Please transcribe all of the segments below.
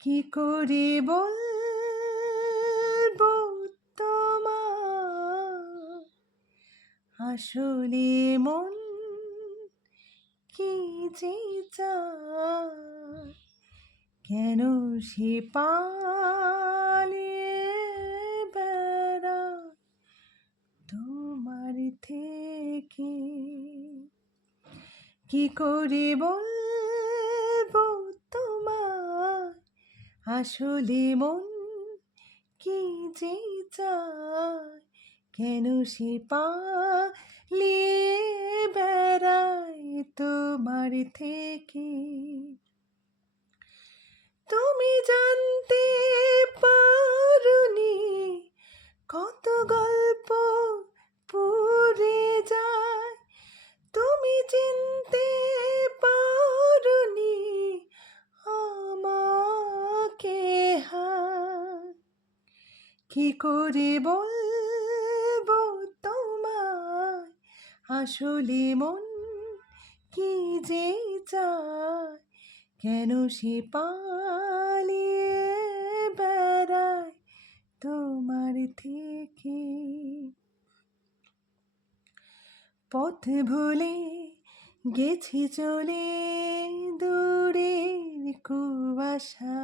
কি করে বলবো তোমায় আসলে মন কি যে চায়, কেন সে পালিয়ে বেড়ায় তোমার থেকে। কি করে বলবো তোমায় আসলে মন কি যে চায়, কেন সে পালিয়ে বেড়ায় তোমার থেকে। তুমি জানতে পারোনি কত গল্প পুড়ে যায়, তুমি চিনতে পারোনি আমাকে। হায় কি করে বলবো তোমায় আসলে মন কি যে চায়, কেন সে পালিয়ে বেড়ায় তোমার থেকে। পথ ভুলে গেছি চলে দূরের কুয়াশা,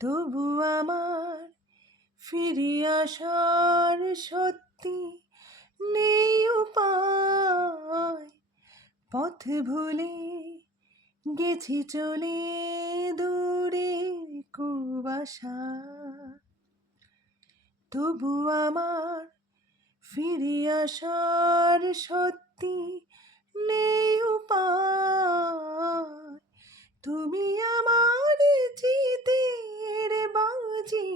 তবু আমার ফিরে আসার সত্যি নেই উপায়। পথ ভুলে গেছি চলে দূরের কুয়াশা, তবু আমার ফিরে আসার সত্যি নেই উপায়। তুমি আমার জিতের বাজি,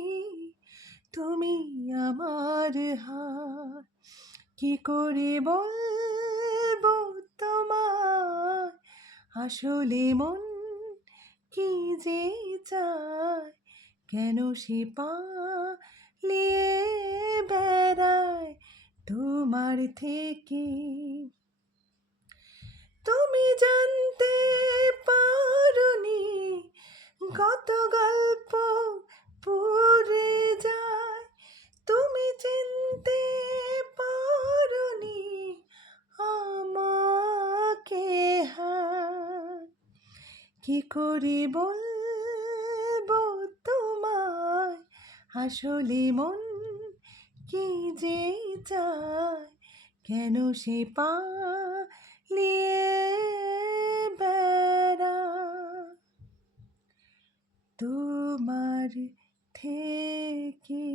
তুমি আমার হার। কি করে বলবো তোমায় আসলে মন কি যে চায়, কেন সে পালিয়ে বেড়ায় তোমার থেকে। তুমি জানতে পারোনি কত গল্প পুড়ে যায়, তুমি চিনতে পারোনি আমাকে। হায় কি করে বলবো তোমায় আসলে মন কি যে চায়, কেন সে পালিয়ে বেড়ায় তোমার থেকে।